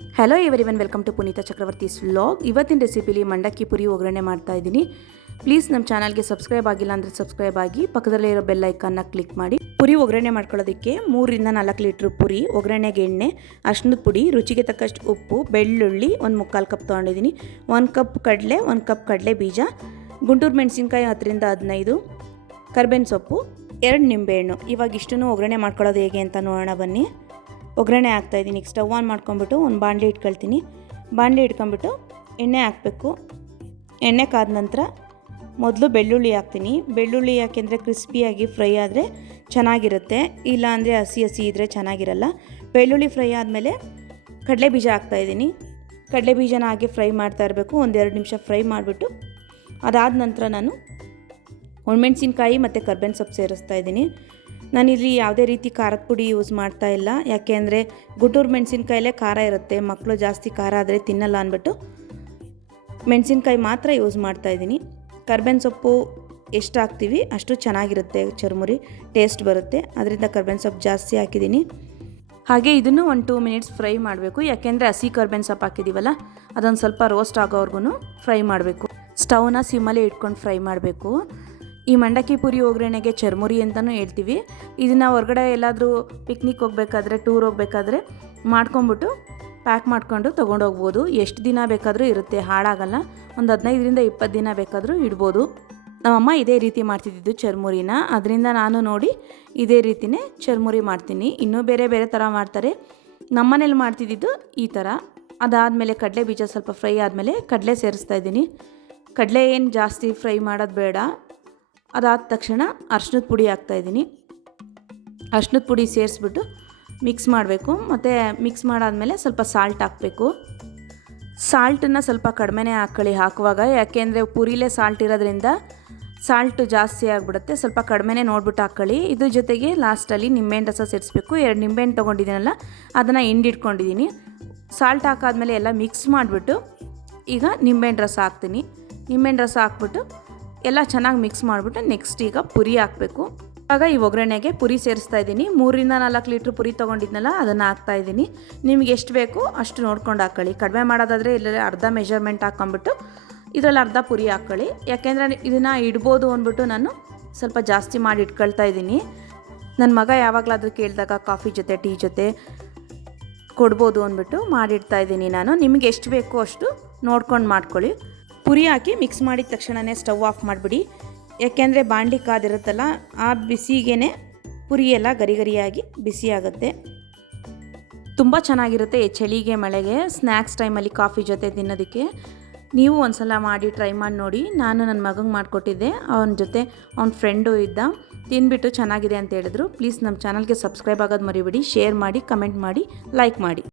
Hello everyone welcome to Punita Chakravarthi's vlog ಇವತ್ತಿನ ರೆಸಿಪಿಲಿ ಮಂಡಕ್ಕಿ ಪುರಿ ಒಗ್ಗರಣೆ ಮಾಡ್ತಾ ಇದ್ದೀನಿ ಪ್ಲೀಸ್ ನಮ್ಮ ಚಾನಲ್ಗೆ ಸಬ್ಸ್ಕ್ರೈಬ್ ಆಗಿಲ್ಲ ಅಂದರೆ ಸಬ್ಸ್ಕ್ರೈಬ್ ಆಗಿ ಪಕ್ಕದಲ್ಲೇ ಇರೋ ಬೆಲ್ ಐಕನ್ನ ಕ್ಲಿಕ್ ಮಾಡಿ. ಪುರಿ ಒಗ್ಗರಣೆ ಮಾಡ್ಕೊಳ್ಳೋದಕ್ಕೆ ಮೂರಿಂದ ನಾಲ್ಕು ಲೀಟ್ರ್ ಪುರಿ ಒಗ್ಗರಣೆಗೆ ಎಣ್ಣೆ ಅರ್ಶಿನದ ಪುಡಿ, ರುಚಿಗೆ ತಕ್ಕಷ್ಟು ಉಪ್ಪು, ಬೆಳ್ಳುಳ್ಳಿ ಒಂದು ಮುಕ್ಕಾಲು ಕಪ್ ತೊಗೊಂಡಿದ್ದೀನಿ. ಒಂದು ಕಪ್ ಕಡಲೆ, ಒಂದು ಕಪ್ ಕಡಲೆ ಬೀಜ, ಗುಂಟೂರು ಮೆಣಸಿನ್ಕಾಯಿ ಹತ್ತರಿಂದ ಹದಿನೈದು, ಕರ್ಬೇವಿನ ಸೊಪ್ಪು, ಎರಡು ನಿಂಬೆಹಣ್ಣು ಇವಾಗ ಇಷ್ಟನ್ನು ಒಗ್ಗರಣೆ ಮಾಡ್ಕೊಳ್ಳೋದು ಹೇಗೆ ಅಂತ ನೋಡೋಣ ಬನ್ನಿ. ಒಗ್ಗರಣೆ ಹಾಕ್ತಾಯಿದ್ದೀನಿ ಸ್ಟವ್ ಆನ್ ಮಾಡ್ಕೊಂಬಿಟ್ಟು ಒಂದು ಬಾಣಲಿ ಇಟ್ಕೊಳ್ತೀನಿ. ಬಾಣಲಿ ಇಟ್ಕೊಂಬಿಟ್ಟು ಎಣ್ಣೆ ಹಾಕಬೇಕು. ಎಣ್ಣೆ ಕಾದ ನಂತರ ಮೊದಲು ಬೆಳ್ಳುಳ್ಳಿ ಹಾಕ್ತೀನಿ. ಬೆಳ್ಳುಳ್ಳಿ ಯಾಕೆಂದರೆ ಕ್ರಿಸ್ಪಿಯಾಗಿ ಫ್ರೈ ಆದರೆ ಚೆನ್ನಾಗಿರುತ್ತೆ. ಇಲ್ಲ ಅಂದರೆ ಹಸಿ ಹಸಿ ಇದ್ದರೆ ಚೆನ್ನಾಗಿರಲ್ಲ. ಬೆಳ್ಳುಳ್ಳಿ ಫ್ರೈ ಆದಮೇಲೆ ಕಡಲೆ ಬೀಜ ಹಾಕ್ತಾಯಿದ್ದೀನಿ ಕಡಲೆ ಬೀಜನ ಹಾಗೆ ಫ್ರೈ ಮಾಡ್ತಾ ಇರಬೇಕು. ಒಂದೆರಡು ನಿಮಿಷ ಫ್ರೈ ಮಾಡಿಬಿಟ್ಟು ಅದಾದ ನಂತರ ನಾನು ಒಣಮೆಣ್ಸಿನ್ಕಾಯಿ ಮತ್ತು ಕರ್ಬೇವಿನ ಸೊಪ್ಪು ಸೇರಿಸ್ತಾ ಇದ್ದೀನಿ. ನಾನಿಲ್ಲಿ ಯಾವುದೇ ರೀತಿ ಖಾರದ ಪುಡಿ ಯೂಸ್ ಮಾಡ್ತಾ ಇಲ್ಲ. ಯಾಕೆ ಅಂದರೆ ಗುಡ್ಡೂರು ಮೆಣಸಿನ್ಕಾಯಲ್ಲೇ ಖಾರ ಇರುತ್ತೆ. ಮಕ್ಕಳು ಜಾಸ್ತಿ ಖಾರ ಆದರೆ ತಿನ್ನಲ್ಲ ಅಂದ್ಬಿಟ್ಟು ಮೆಣಸಿನ್ಕಾಯಿ ಮಾತ್ರ ಯೂಸ್ ಮಾಡ್ತಾ ಇದ್ದೀನಿ. ಕರ್ಬೇವಿನ ಸೊಪ್ಪು ಎಷ್ಟು ಹಾಕ್ತೀವಿ ಅಷ್ಟು ಚೆನ್ನಾಗಿರುತ್ತೆ ಚುರುಮುರಿ. ಟೇಸ್ಟ್ ಬರುತ್ತೆ. ಅದರಿಂದ ಕರ್ಬೇನ್ ಸೊಪ್ಪು ಜಾಸ್ತಿ ಹಾಕಿದ್ದೀನಿ. ಹಾಗೆ ಇದನ್ನು ಒಂದು ಟೂ ಮಿನಿಟ್ಸ್ ಫ್ರೈ ಮಾಡಬೇಕು. ಯಾಕೆಂದರೆ ಹಸಿ ಕರ್ಬೇನ್ ಸೊಪ್ಪು ಹಾಕಿದ್ದೀವಲ್ಲ ಅದೊಂದು ಸ್ವಲ್ಪ ರೋಸ್ಟ್ ಆಗೋವರೆಗೂ ಫ್ರೈ ಮಾಡಬೇಕು. ಸ್ಟವ್ನ ಸಿಮ್ಮಲ್ಲಿ ಇಟ್ಕೊಂಡು ಫ್ರೈ ಮಾಡಬೇಕು. ಈ ಮಂಡಕ್ಕಿ ಪುರಿ ಒಗ್ಗರಣೆಗೆ ಚರ್ಮುರಿ ಅಂತಲೂ ಹೇಳ್ತೀವಿ. ಇದನ್ನು ಹೊರಗಡೆ ಎಲ್ಲಾದರೂ ಪಿಕ್ನಿಕ್ ಹೋಗ್ಬೇಕಾದ್ರೆ ಟೂರ್ ಹೋಗ್ಬೇಕಾದ್ರೆ ಮಾಡ್ಕೊಂಬಿಟ್ಟು ಪ್ಯಾಕ್ ಮಾಡ್ಕೊಂಡು ತೊಗೊಂಡೋಗ್ಬೋದು ಎಷ್ಟು ದಿನ ಬೇಕಾದರೂ ಇರುತ್ತೆ, ಹಾಳಾಗಲ್ಲ. ಒಂದು ಹದಿನೈದರಿಂದ ಇಪ್ಪತ್ತು ದಿನ ಬೇಕಾದರೂ ಇಡ್ಬೋದು. ನಮ್ಮಮ್ಮ ಇದೇ ರೀತಿ ಮಾಡ್ತಿದ್ದಿದ್ದು ಚರ್ಮುರಿನ. ಅದರಿಂದ ನಾನು ನೋಡಿ ಇದೇ ರೀತಿಯೇ ಚರ್ಮುರಿ ಮಾಡ್ತೀನಿ. ಇನ್ನೂ ಬೇರೆ ಬೇರೆ ಥರ ಮಾಡ್ತಾರೆ. ನಮ್ಮನೇಲಿ ಮಾಡ್ತಿದ್ದಿದ್ದು ಈ ಥರ ಅದಾದಮೇಲೆ ಕಡಲೆ ಬೀಜ ಸ್ವಲ್ಪ ಫ್ರೈ ಆದಮೇಲೆ ಕಡಲೆ ಸೇರಿಸ್ತಾ ಇದ್ದೀನಿ. ಕಡಲೆ ಏನು ಜಾಸ್ತಿ ಫ್ರೈ ಮಾಡೋದು ಬೇಡ. ಅದಾದ ತಕ್ಷಣ ಅರ್ಶಿನದ ಪುಡಿ ಹಾಕ್ತಾಯಿದ್ದೀನಿ ಅರ್ಶಿನದ ಪುಡಿ ಸೇರಿಸ್ಬಿಟ್ಟು ಮಿಕ್ಸ್ ಮಾಡಬೇಕು. ಮತ್ತು ಮಿಕ್ಸ್ ಮಾಡಾದಮೇಲೆ ಸ್ವಲ್ಪ ಸಾಲ್ಟ್ ಹಾಕಬೇಕು. ಸಾಲ್ಟನ್ನು ಸ್ವಲ್ಪ ಕಡಿಮೆನೇ ಹಾಕ್ಕೊಳ್ಳಿ ಹಾಕುವಾಗ. ಯಾಕೆಂದರೆ ಪುರಿಲೇ ಸಾಲ್ಟ್ ಇರೋದ್ರಿಂದ ಸಾಲ್ಟ್ ಜಾಸ್ತಿ ಆಗಿಬಿಡುತ್ತೆ. ಸ್ವಲ್ಪ ಕಡಿಮೆನೇ ನೋಡ್ಬಿಟ್ಟು ಹಾಕ್ಕೊಳ್ಳಿ ಇದ್ರ ಜೊತೆಗೆ ಲಾಸ್ಟಲ್ಲಿ ನಿಂಬೆಹಣ್ಣು ರಸ ಸೇರಿಸ್ಬೇಕು. ಎರಡು ನಿಂಬೆಹಣ್ಣು ತೊಗೊಂಡಿದ್ದೀನಲ್ಲ, ಅದನ್ನು ಹಿಂಡಿಟ್ಕೊಂಡಿದ್ದೀನಿ. ಸಾಲ್ಟ್ ಹಾಕಾದ್ಮೇಲೆ ಎಲ್ಲ ಮಿಕ್ಸ್ ಮಾಡಿಬಿಟ್ಟು ಈಗ ನಿಂಬೆಹಣ್ಣು ರಸ ಹಾಕ್ತೀನಿ. ನಿಂಬೆಹಣ್ಣು ರಸ ಹಾಕ್ಬಿಟ್ಟು ಎಲ್ಲ ಚೆನ್ನಾಗಿ ಮಿಕ್ಸ್ ಮಾಡಿಬಿಟ್ಟು ನೆಕ್ಸ್ಟ್ ಈಗ ಪುರಿ ಹಾಕಬೇಕು. ಆಗ ಈ ಒಗ್ಗರಣೆಗೆ ಪುರಿ ಸೇರಿಸ್ತಾ ಇದ್ದೀನಿ. ಮೂರಿಂದ ನಾಲ್ಕು ಲೀಟ್ರ್ ಪುರಿ ತೊಗೊಂಡಿದ್ನಲ್ಲ, ಅದನ್ನು ಹಾಕ್ತಾ ಇದ್ದೀನಿ. ನಿಮ್ಗೆ ಎಷ್ಟು ಬೇಕು ಅಷ್ಟು ನೋಡ್ಕೊಂಡು ಹಾಕ್ಕೊಳ್ಳಿ ಕಡಿಮೆ ಮಾಡೋದಾದರೆ ಇಲ್ಲ ಅರ್ಧ ಮೆಜರ್ಮೆಂಟ್ ಹಾಕ್ಕೊಂಬಿಟ್ಟು ಇದರಲ್ಲಿ ಅರ್ಧ ಪುರಿ ಹಾಕ್ಕೊಳ್ಳಿ ಯಾಕೆಂದರೆ ಇದನ್ನು ಇಡ್ಬೋದು ಅಂದ್ಬಿಟ್ಟು ನಾನು ಸ್ವಲ್ಪ ಜಾಸ್ತಿ ಮಾಡಿ ಇಟ್ಕೊಳ್ತಾ ಇದ್ದೀನಿ. ನನ್ನ ಮಗ ಯಾವಾಗಲಾದರೂ ಕೇಳಿದಾಗ ಕಾಫಿ ಜೊತೆ, ಟೀ ಜೊತೆ ಕೊಡ್ಬೋದು ಅಂದ್ಬಿಟ್ಟು ಮಾಡಿಡ್ತಾ ಇದ್ದೀನಿ ನಾನು. ನಿಮಗೆ ಎಷ್ಟು ಬೇಕೋ ಅಷ್ಟು ನೋಡ್ಕೊಂಡು ಮಾಡ್ಕೊಳ್ಳಿ. ಪುರಿ ಹಾಕಿ ಮಿಕ್ಸ್ ಮಾಡಿದ ತಕ್ಷಣವೇ ಸ್ಟವ್ ಆಫ್ ಮಾಡಿಬಿಡಿ. ಯಾಕೆಂದರೆ ಬಾಂಡಿ ಕಾದಿರುತ್ತಲ್ಲ, ಆ ಬಿಸಿಗೇ ಪುರಿ ಎಲ್ಲ ಗರಿ ಗರಿಯಾಗಿ ಬಿಸಿ ತುಂಬ ಚೆನ್ನಾಗಿರುತ್ತೆ ಚಳಿಗೆ, ಮಳೆಗೆ ಸ್ನ್ಯಾಕ್ಸ್ ಟೈಮಲ್ಲಿ ಕಾಫಿ ಜೊತೆ ತಿನ್ನೋದಕ್ಕೆ. ನೀವು ಒಂದು ಸಲ ಮಾಡಿ ಟ್ರೈ ಮಾಡಿ ನೋಡಿ. ನಾನು ನನ್ನ ಮಗಂಗೆ ಮಾಡಿಕೊಟ್ಟಿದ್ದೆ. ಅವನ ಜೊತೆ ಅವ್ನ ಫ್ರೆಂಡು ಇದ್ದ. ತಿನ್ಬಿಟ್ಟು ಚೆನ್ನಾಗಿದೆ ಅಂತ ಹೇಳಿದ್ರು. ಪ್ಲೀಸ್ ನಮ್ಮ ಚಾನಲ್ಗೆ ಸಬ್ಸ್ಕ್ರೈಬ್ ಆಗೋದು ಮರಿಬಿಡಿ. ಶೇರ್ ಮಾಡಿ ಕಮೆಂಟ್ ಮಾಡಿ ಲೈಕ್ ಮಾಡಿ.